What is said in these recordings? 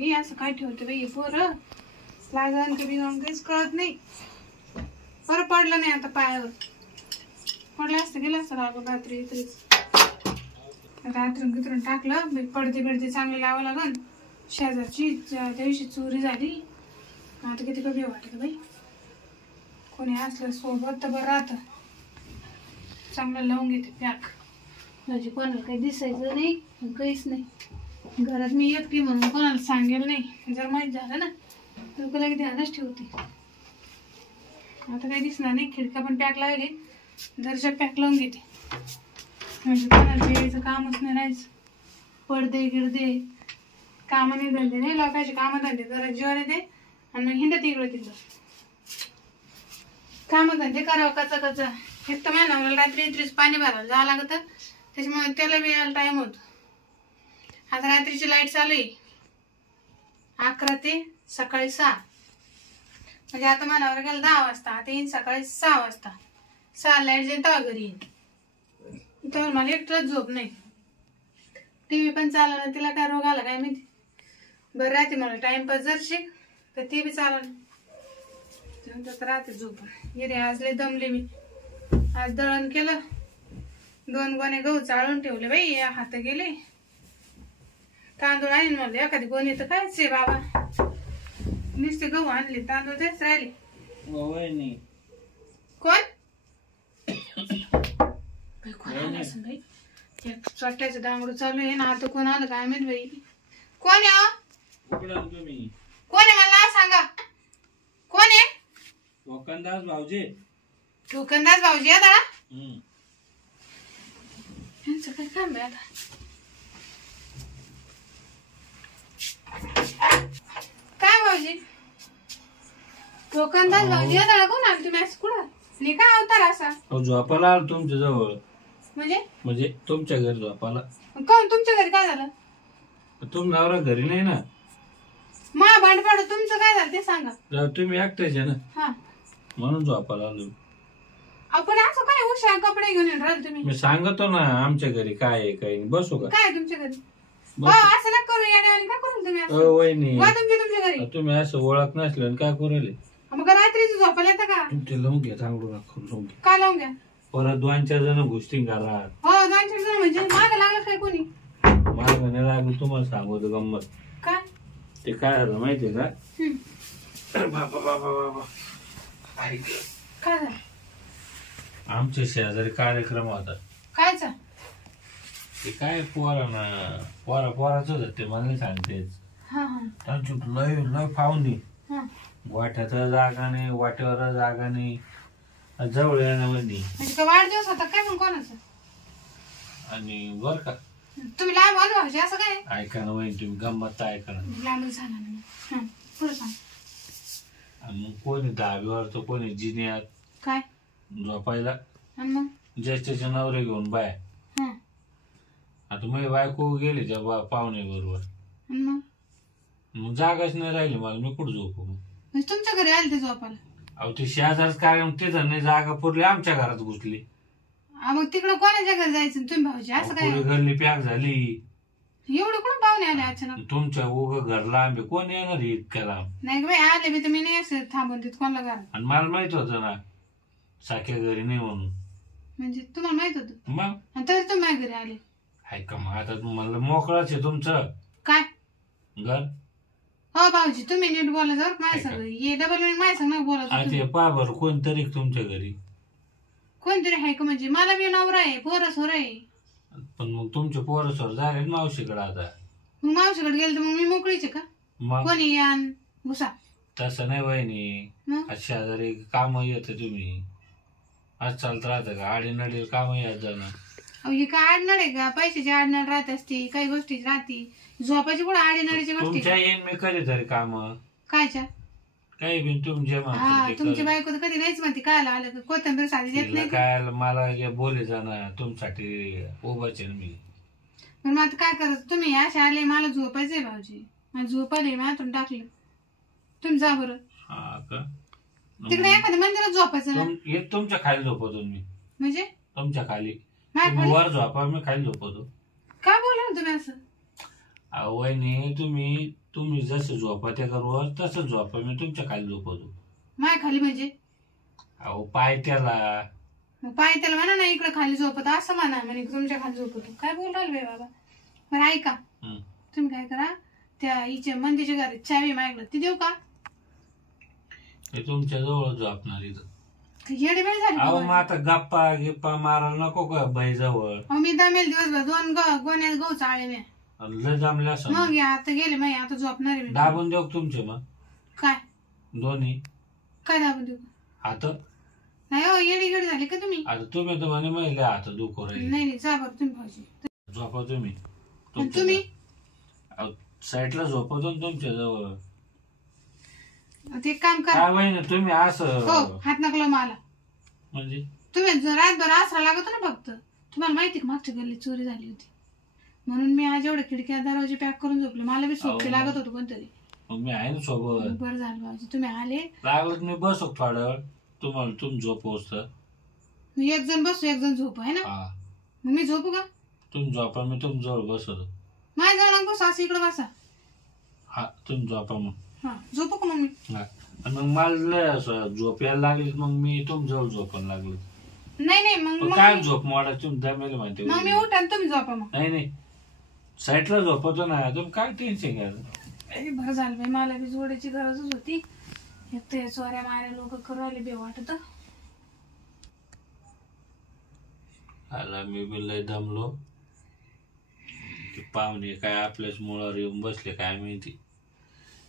हे असं काय ठेवते बाई पोरं लागण कधी काहीच कळत नाही. बरं पडलं नाही आता पायावर. पडलं असतं गेलं असतं राग रात्री रात्रून कितरून टाकलं. पडते बिडते चांगले लावावं लागल. शेजारची त्या दिवशी चोरी झाली. आता किती कमी वाटत बाई. कोणी असलं सोबत तर बरं राहतं. चांगलं लावून घेते पॅक. म्हणजे कोणाला काही दिसायचं नाही काहीच नाही. घरात मी एकटी म्हणून कोणाला सांगेल नाही. जर माहीत झालं ना तर तुला किती ध्यानच ठेवते. आता काही दिसणार नाही. खिडक्या पण पॅक लावली. दर्जा पॅक लावून घेते. म्हणजे कोणाला यायचं कामच नाही राहायचं. पडदे गिडदे कामं नाही धंदे नाही. लोकांचे कामं धंदे जरा जीवन येते आणि हिंडत इकडं तिकडं कामं धंदे करावं कचा कचा. एक तर महिना रात्रीच पाणी भरायला जावं लागतं. त्याच्यामुळे त्याला बी यायला टाइम होतो. आता रात्रीची लाईट चालू आहे 11 ते सकाळी 6. म्हणजे आता मनावर गेलं 10 वाजता. आता येईन सकाळी 6 वाजता. 6 लाईट जाईल तेव्हा घरी येईन. तेव्हा मला एकटंच झोप नाही. TV पण चाललं. तिला काय रोग आला काय माहिती. बरं राहते मला टाइमपास जर शिक तर ते बी चाललं. तर राहते झोप. ये रे आज लय दमले मी. आज दळण केलं. 2 गोणे गहू चाळून ठेवले बाई. हात गेले. तांदूळ आणीन म्हणले एखादी गोणी तर कायच बाबा. नुसते गहू आणले तांदूळ तेच राहिले. कोण बाई चट्ट्याचं डांगडू चालू आहे ना. आता कोण आलं काय माहित बाई. कोण आहे? कोण आहे मला सांगा. कोण आहे? ठोकनदास भाऊजी. ठोकनदास भाऊजी आता यांचं काय काम आहे आता. काय भाऊजी? ठोकनदास भाऊजी आता कोण आले तुम्ही? असं कुठं नाही काय अवतार असा? झोपाला आलो तुमच्या जवळ. म्हणजे तुमच्या घरी झोपाला. कोण तुमच्या घरी काय झालं? तुम नवरा घरी नाही ना. मा भांडपाड तुमचं काय झालं ते सांगा. तुम्ही एकटेच आहे ना. हा म्हणून झोपाला आलो. आपण असं काय उषा कपडे घेऊन येऊन राहिले तुम्ही? मी सांगतो ना आमच्या घरी काय आहे काही. बसू का? काय तुमच्या घरी? असं ना करू येड्यावानी का करून तुम्ही असं? वहिनी तुमच्या घरी तुम्ही असं ओळख नसलं काय करू राहिले? मग रात्रीच झोपायला येतं का? तुमचे लावून घ्या चांगलं राखून लावून घ्या. काय लावून घ्या? परत 2-4 जण घुसतील घरात. हो 2-4 जण म्हणजे माग लागलं काय कोणी? माग नाही लागलं. तुम्हाला सांगतो गंमत. काय ते काय झालं माहितीये का? बाबा बाबा बाबा काय झालं? आमच्या शेजारी कार्यक्रम होता. कायचा? ते काय पोराच होत ते मला नाही सांगतेच. त्यांची लय लय फावणी. वाट्यात जागा नाही. वाट्यावर जागा नाही. जवळ येण्यामध्ये म्हणजे का वाढदिवस होता काय मग कोणाचा? आणि बर का तुम्ही लांब आलो भाऊजी असं काय? ऐका ना वहिनी तुम्ही गंमत ऐका ना. लांबच झाला ना. पुढे सांग. आणि मग कोणी धाब्यावर तर कोणी जिन्यात काय झोपायला. आणि मग ज्येष्ठाचे नवरे घेऊन बाय. आता मग बायको गेली त्या पाहुणे बरोबर. मग जागाच नाही राहिली मला. मी कुठं झोपू? म्हणजे तुमच्या घरी आले ते झोपायला? अहो ते शेजारच कार्यक्रम ते नाही जागा पुरली आमच्या घरात घुसली. मग तिकडं कोणाच्या घरी जायचं तुम्ही भाऊजी? असं काय गल्ली पॅक झाली. एवढं कुठं पाहुणे आले अचानक? तुमच्या उग घर लांब कोण येणार इतक्या लांब? नाही बाई आले मी तर मी नाही असं थांबून देत कोणाला घरात. आणि मला माहित होतं ना साख्या घरी नाही म्हणून. म्हणजे तुम्हाला माहित होतं? मग तरी तुम्ही माझ्या घरी आले. हाय का मग आता मला मोकळाच आहे तुमचं काय घर. हो भाऊजी तुम्ही नीट बोला जर माझ्या संग. ये डबल माझ्या संग बोला. पा बरं कोणतरी तुमच्या घरी कोणतरी आहे का? म्हणजे मला बी नवरा आहे पोरं सोर आहे. पण मग तुमचे पोरं सोर झाले मावशीकडे. आता मग मावशीकडे गेले तर मग मी मोकळीच आहे का? मग कोणी यान घुसा तसं नाही वहिनी. शेजारी काम येतं तुम्ही आज चालत राहतं का? आडीनडी काम येत जाणं. हे काय आडणार आहे का? पैशाची आडणार राहत असते. काही गोष्टीच राहते. झोपाची कुठं आडीनाडीची गोष्टी. तुमच्या येईन मी कधीतरी काम कायच्या काही बिन तुमच्या तुमची बायको तर कधी नाहीच म्हणते. काय आलं का कोथंबीर साधी देत नाही काय मला बोले जाणं तुमच्यासाठी उभाच मी. पण मग आता काय करायचं? तुम्ही अशा आले मला झोपायचंय भाऊजी. मला झोप आली मी आतून टाकलं. तुम्ही जा बरं. हा का? तिकडे एखाद्या मंदिरात झोपायचं ना. तुमच्या खाली झोपतो मी. म्हणजे तुमच्या खाली वर झोपा मी खाली झोपतो. काय बोला तुम्ही असं? वहिनी तुम्ही जसं झोपा त्या रोज तसंच झोपा, मी तुमच्या खाली झोपवतो. माय खाली म्हणजे अहो पाय त्याला. मग पाय त्याला म्हणा ना इकडे खाली झोपत असं म्हणा, म्हणे तुमच्या खाली झोपतो. काय बोल राहिले बे बाबा. बरं ऐका, तुम्ही काय करा, त्या हिच्या मंदीच्या घरात चावी मागलं ती देऊ का? ते तुमच्या जवळ झोपणार इथं. येडे वेळ झाली. अहो मग आता गप्पा गिप्पा मारायला नको का बाई जवळ. मी दमेल दिवसभर 2 गोण्यात गहू चाळले मी. लय जमल्या असं. मग आता गेले मग आता झोपणार आहे मी. दाबून देऊ तुमचे मग काय दोन्ही काय दाबून देऊ? हात नाही हो, येडी झाली का तुम्ही? आता तुम्ही तर म्हणे महिला हात दुखू राहिले. नाही जा बरं तुम्ही भाऊजी झोपा तुम्ही. तुम्ही साईडला झोपवतो ना तुमच्या जवळ. ते काम करा. काय वहिनी तुम्ही असं हो हात नकलो मला. म्हणजे तुम्ही रातभर आसरा लागतो ना फक्त. तुम्हाला माहिती का मागच्या गल्लीत चोरी झाली होती म्हणून मी आज एवढ्या खिडक्या दरवाजे पॅक करून झोपले. मला बी सोबती लागत होतं कोणतरी. मग मी आहे ना सोबत. बरं झालं भाऊजी तुम्ही आले. लागलं मी बसतो थोडा वेळ तुम्हाला तुम्ही झोपवत. मी एक जण बसू एक जण झोपू आहे ना. मग मी झोपू का? तुम्ही झोपा मी तुम जवळ बसतो. माझ्या जवळ बसू असं इकडे बसा. हा तुम्ही झोपा मग. हा झोपू का मग मी? हा मग मला झोप यायला लागली मग मी तुमच्या जवळ झोपायला लागलो. नाही मग काय झोप मोडा तुम्ही दमेल माहिती. मग मी उठा तुम्ही झोपा. मग नाही साईडला झोपवतो ना तुम्ही काय टेन्शन घ्या. बरं झालं बाई मला बी जोडायची गरजच होती. एक तर चोऱ्या माऱ्या लोक करू आले बे वाटत. आला मी बी लय दमलो. ते पाहुणे काय आपल्याच मुळावर येऊन बसले काय माहिती.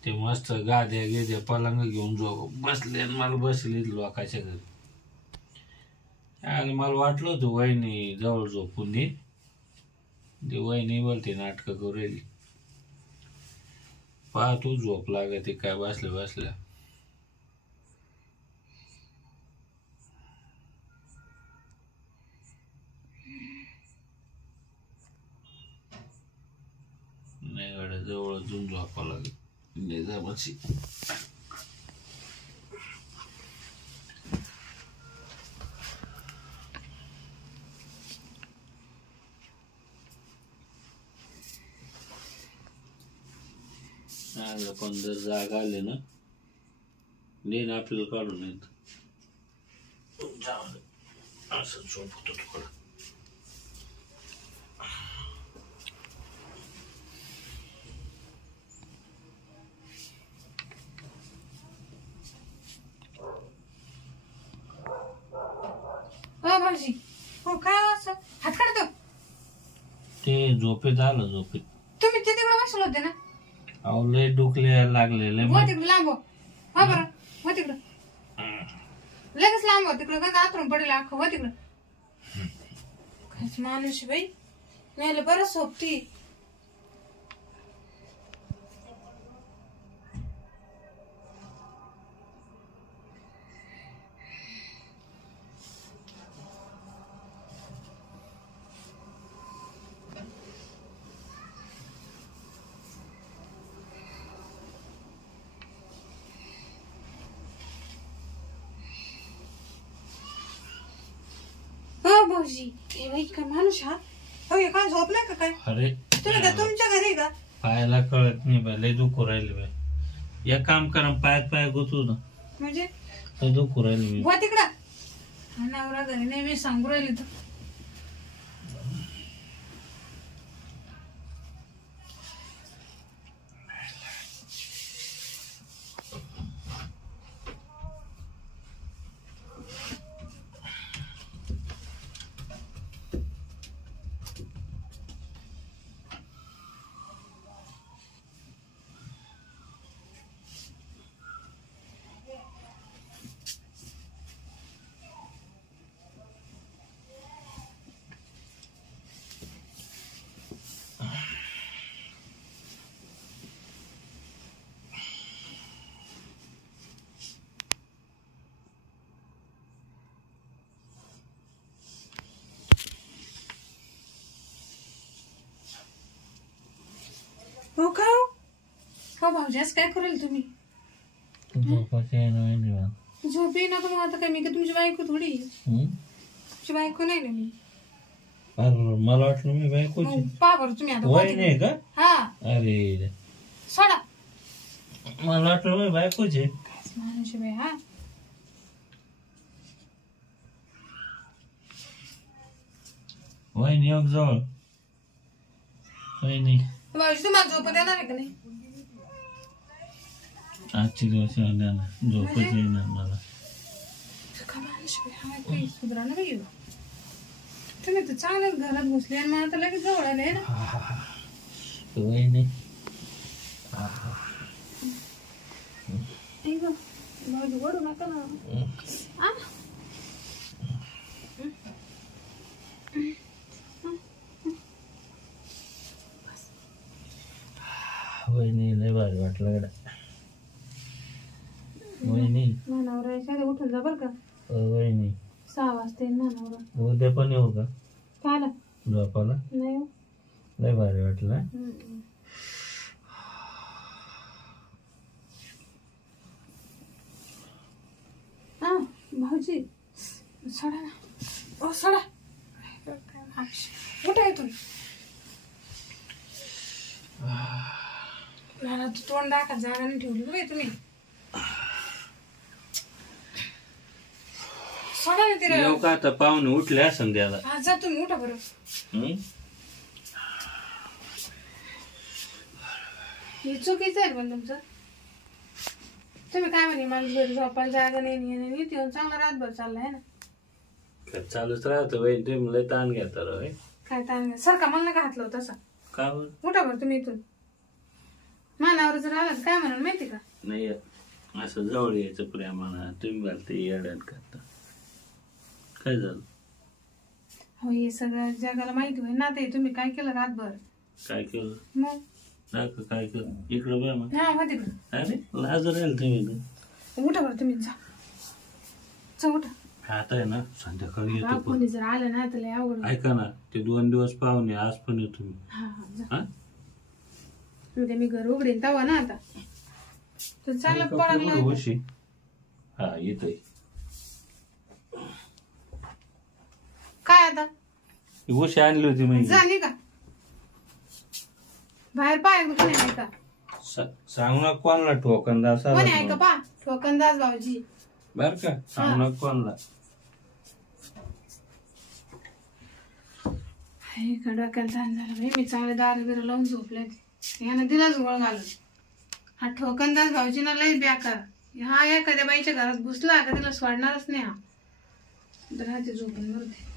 ते मस्त गाद्या गेद्या पलंग घेऊन बसले आणि मला बसले लोकांच्या घरी. आणि मला वाटलं होतं वहिनी जवळ झोपून दे. ते वहिनी बोलते नाटकं करू राहिली. पहा तू झोप लागते काय बसल्या बसल्या. नाही गाड्या जवळ अजून झोपावं लागेल. नाही जमाची. पण जर जाग आले ना नेन आपल्याला काढून येत. असं झोपतो तुकडा. भाऊजी हो काय असं हात काढतो. ते झोपेत आलं झोपेत. तुम्ही ते तिकडे बसले होते ना. अहो लय डुकले लागले. हो तिकडे लांब हो बरं हो तिकडं लगेच लांब हो तिकडं का आतरून पडेल अख्खं हो तिकडं. काहीच माणूस बाई मला बरं सोबती. भाऊजी काय माणूस हा हो काय झोपलाय का काय? अरे तुम्ही का तुमच्या घरी का? पायाला कळत नाही बाय लय दुखू राहिले बाय. या काम करा पायात पाय गुतू ना म्हणजे दुखू राहिले मी. हो तिकडं नवरा घरी नाही मी सांगू राहिले तर. हो का हो भाऊजी असं काय करेल तुम्ही? झोप येईना का मग आता काय मी का तुमची बायको थोडी. तुमची बायको नाही ना मी. मला वाटलं मी बायको पहा बरं तुम्ही आता. का हा अरे सोडा. मला वाटलं माझी बायकोच आहे. माणूस बाई हा. वहिनी योग जवळ. वहिनी भाऊजी तुम्हाला झोप देणार आहे का नाही? आजचे दिवस येणार ना, झोपच येणार मला. का माणूस बाई हा काही सुधरा ना बाई. तुम्ही तर चांगल्याच घरात घुसले आणि मला तर लगेच जवळ आले ना. वहिनी ऐक गं, भाऊजी ओढू नका ना. आ? वहिनी लय भारी वाटलं गड्या. वहिनी नवरा शाळेत उठून जा बरं का. वहिनी 6 वाजता येईल ना नवरा. उद्या पण येऊ का काय आला? झोपाला? नाही हो. लय भारी वाटलं. हा भाऊजी सोडा ना. ओ सोडा. कुठे आहे तुम्ही? मला तू तोंड दाखा जागा नाही ठेवली बाई तुम्ही. सोडा ना तिला. येऊ का आता? पाहुणे उठले असं द्याला. हा जा तुम्ही उठा बरं. हे चुकीचं आहे पण तुमचं. तुम्ही काय म्हणे माणूस घरी झोपायला जागा नाही नीट येऊन चांगला रातभर चाललाय ना. चालूच राहतं बाई. तुम्ही लय ताण घेता रे. काय ताण सारखा मला नका हातलं तसा. का बरं? उठा बरं तुम्ही इथून. मानावर जर आला तर काय म्हणाल माहिती का? नाही असं जवळ यायचं प्रेमानं. तुम्ही घालते येड्यात करता. काय झालं? हो हे सगळं जगाला माहिती होईल ना. ते तुम्ही काय केलं रातभर? काय केलं? मग दाखव काय केलं. इकडं बघ मग. हा होते का? अरे लाज राहील तुम्ही. उठा बरं तुम्ही जा उठा. आता आहे ना संध्याकाळी येतो. कोणी जर आलं ना तर अवघड. ऐका ना ते 2 दिवस पाहुणे आज पण येतो मी. हा जा. उद्या मी घर उघडेन तवा ना. आता तर चालत पडायला. उशी हा येतोय. काय आता उशी आणली होती मी. झाली का? बाहेर पाय कोणी आहे का? सांगू ना कोणाला ठोकंदाज कोणी आहे का पा? ठोकंदाज भाऊजी बर का. सांगू ना कोणाला. डोक्याला ताण झाला भाई. मी चांगले दार बिर लावून झोपले. यानं दिलाच गोळ घालून. हा ठोकंदाज भाऊजीना लय बेकार. हा एखाद्या बाईच्या घरात घुसला का तिला सोडणारच नाही. हा राहते झोपून मरते.